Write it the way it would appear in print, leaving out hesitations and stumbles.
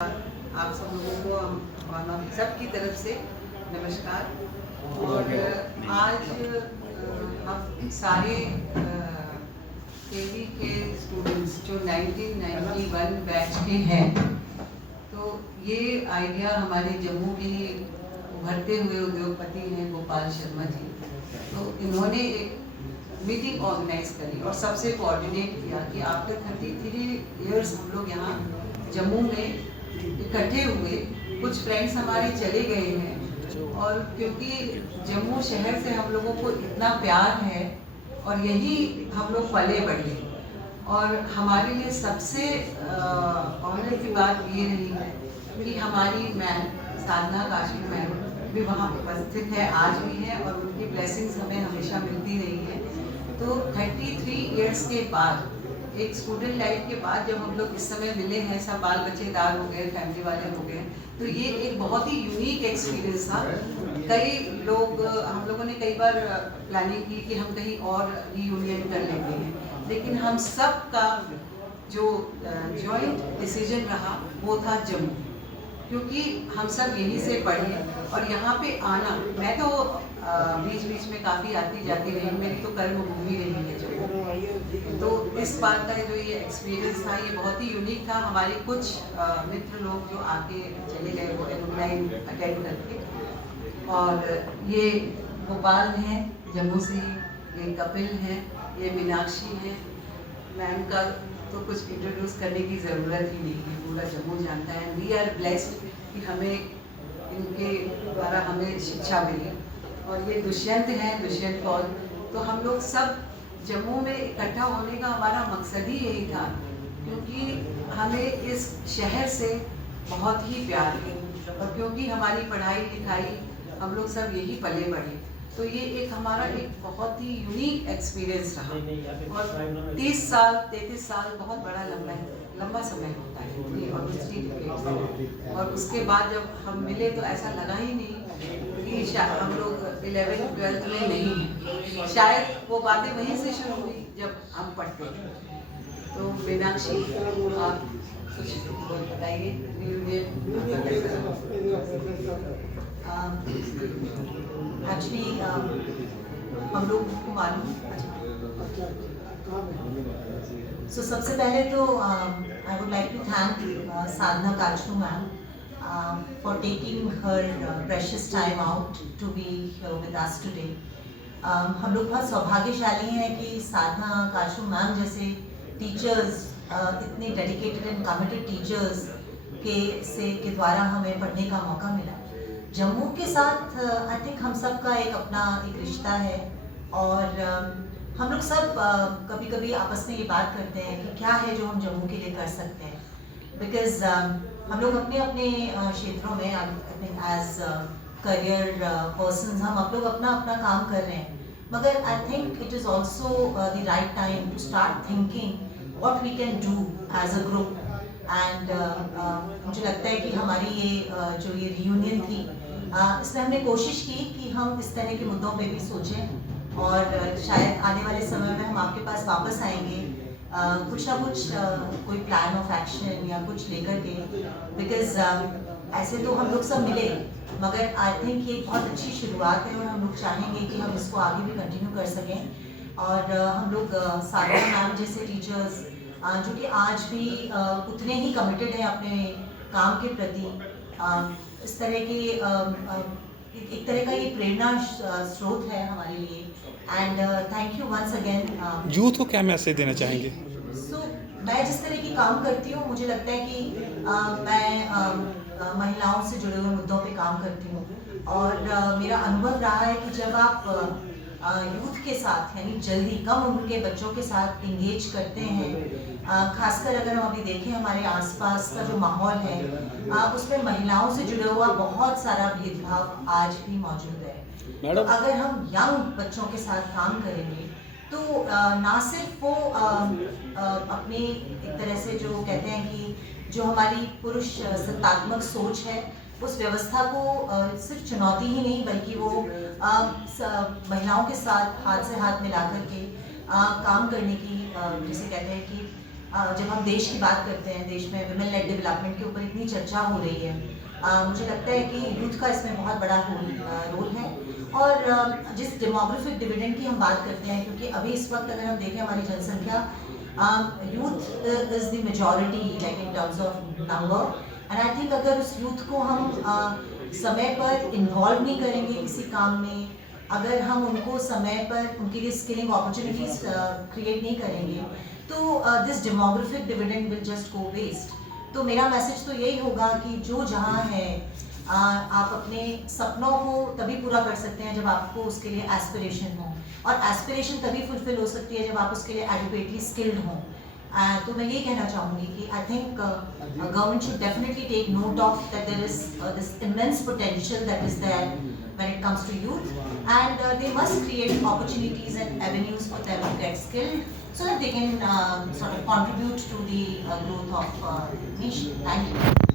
आप सब लोगों को हम सबकी तरफ से नमस्कार। और आज हम सारे केवी के स्टूडेंट्स जो 1991 बैच के हैं, तो ये आइडिया हमारे जम्मू के ही उभरते हुए उद्योगपति हैं गोपाल शर्मा जी, तो इन्होंने एक मीटिंग ऑर्गेनाइज करी और सबसे कोऑर्डिनेट किया कि आफ्टर 33 इयर्स हम लोग यहाँ जम्मू में इकट्ठे हुए। कुछ फ्रेंड्स हमारे चले गए हैं और क्योंकि जम्मू शहर से हम लोगों को इतना प्यार है और यही हम लोग पले बढ़े, और हमारे लिए सबसे ऑनर की बात ये रही है कि हमारी मैम साधना काशमी मैम भी वहाँ उपस्थित है, आज भी है, और उनकी ब्लेसिंग्स हमें हमेशा मिलती रही है। तो 33 इयर्स के बाद, एक स्टूडेंट लाइफ के बाद जब हम लोग इस समय मिले हैं, सब बाल बच्चेदार हो गए, फैमिली वाले हो गए, तो ये एक बहुत ही यूनिक एक्सपीरियंस था। कई लोग, हम लोगों ने कई बार प्लानिंग की कि हम कहीं और रीयूनियन कर लेते हैं, लेकिन हम सब का जो जॉइंट डिसीजन रहा वो था जम्मू, क्योंकि हम सब यहीं से पढ़े और यहाँ पे आना, मैं तो बीच बीच में काफ़ी आती जाती रही, मेरी तो कर्मभूमि रही है जम्मू। तो इस बार का जो ये एक्सपीरियंस था ये बहुत ही यूनिक था। हमारे कुछ मित्र लोग जो आके चले गए वो ऑनलाइन अटेंड करके, और ये गोपाल हैं जम्मू से ही, ये कपिल हैं, ये मीनाक्षी हैं। मैम का तो कुछ इंट्रोड्यूस करने की ज़रूरत ही नहीं है, पूरा जम्मू जानता है। वी आर ब्लेस्ड कि हमें इनके द्वारा हमें शिक्षा मिली। और ये दुष्यंत हैं, दुष्यंत कौर। तो हम लोग सब जम्मू में इकट्ठा होने का हमारा मकसद ही यही था, क्योंकि हमें इस शहर से बहुत ही प्यार है, और क्योंकि हमारी पढ़ाई लिखाई हम लोग सब यही पले बढ़े, तो ये एक हमारा एक बहुत ही यूनिक एक्सपीरियंस रहा। और 30 साल 33 साल बहुत बड़ा लंबा समय होता है, और उसके बाद जब हम मिले तो ऐसा लगा ही नहीं कि हम लोग 11th-12th में नहीं हैं। शायद वो बातें वहीं से शुरू हुई जब हम पढ़ते थे। तो मीनाक्षी, आप कुछ बताइए, एक्चुअली हम लोग को मालूम, सो सबसे पहले तो I would like to thank Sadhana Kachu ma'am for taking her precious time out to be here with us today. हम लोग बहुत सौभाग्यशाली हैं कि साधना काचू मैम जैसे टीचर्स, इतने डेडिकेटेड एंड कमिटेड टीचर्स के द्वारा हमें पढ़ने का मौका मिला। जम्मू के साथ आई थिंक हम सब का एक अपना एक रिश्ता है, और हम लोग सब कभी कभी आपस में ये बात करते हैं कि क्या है जो हम जम्मू के लिए कर सकते हैं, बिकॉज हम लोग अपने अपने क्षेत्रों में एज करियर पर्सन्स हम लोग अपना अपना काम कर रहे हैं, मगर I think it is also the right time to start thinking what we can do as a group. And मुझे लगता है कि हमारी ये जो ये रियूनियन थी, इसमें हमने कोशिश की कि हम इस तरह के मुद्दों पे भी सोचें, और शायद आने वाले समय में हम आपके पास वापस आएंगे कुछ ना कुछ कोई प्लान ऑफ एक्शन या कुछ लेकर के, बिकॉज ऐसे तो हम लोग सब मिले, मगर आई थिंक ये बहुत अच्छी शुरुआत है, और हम लोग चाहेंगे कि हम इसको आगे भी कंटिन्यू कर सकें। और हम लोग साधना मैम जैसे टीचर्स जो कि आज भी उतने ही कमिटेड हैं अपने काम के प्रति, इस तरह के एक तरह का ये प्रेरणा स्रोत है हमारे लिए। And thank you once again. Youth को क्या मैसेज देना चाहेंगे? मैं जिस तरह की काम करती हूँ, मुझे लगता है कि मैं महिलाओं से जुड़े हुए मुद्दों पे काम करती हूँ, और मेरा अनुभव रहा है कि जब आप यूथ के साथ, यानी जल्दी कम उम्र के बच्चों के साथ इंगेज करते हैं, खासकर अगर हम अभी देखें हमारे आसपास का जो माहौल है, उसमें महिलाओं से जुड़ा हुआ बहुत सारा भेदभाव आज भी मौजूद है। तो अगर हम यंग बच्चों के साथ काम करेंगे तो ना सिर्फ वो अपनी एक तरह से जो कहते हैं कि जो हमारी पुरुष सत्तात्मक सोच है, उस व्यवस्था को सिर्फ चुनौती ही नहीं, बल्कि वो महिलाओं के साथ हाथ से हाथ मिला करके काम करने की, जिसे कहते हैं कि जब हम देश की बात करते हैं, देश में वुमेन लेड डेवलपमेंट के ऊपर इतनी चर्चा हो रही है, मुझे लगता है कि यूथ का इसमें बहुत बड़ा रोल है। और जिस डेमोग्राफिक डिविडेंड की हम बात करते हैं, क्योंकि अभी इस वक्त अगर हम देखें हमारी जनसंख्या, youth is the majority like in terms of number, and I think अगर उस यूथ को हम समय पर इन्वॉल्व नहीं करेंगे किसी काम में, अगर हम उनको समय पर उनके लिए स्किलिंग अपॉर्चुनिटीज क्रिएट नहीं करेंगे, तो this demographic dividend will just go waste. तो मेरा मैसेज तो यही होगा कि जो जहाँ है, आप अपने सपनों को तभी पूरा कर सकते हैं जब आपको उसके लिए एस्पिरेशन हो, और एस्पिरेशन तभी फुलफिल हो सकती है जब आप उसके लिए एडुकेटली स्किल्ड हों। तो मैं ये कहना चाहूँगी कि I think government should definitely take note of that there is this immense potential that is there when it comes to youth, and they must create opportunities and avenues for them to get skilled so that they can sort of contribute to the growth of the nation. Thank you.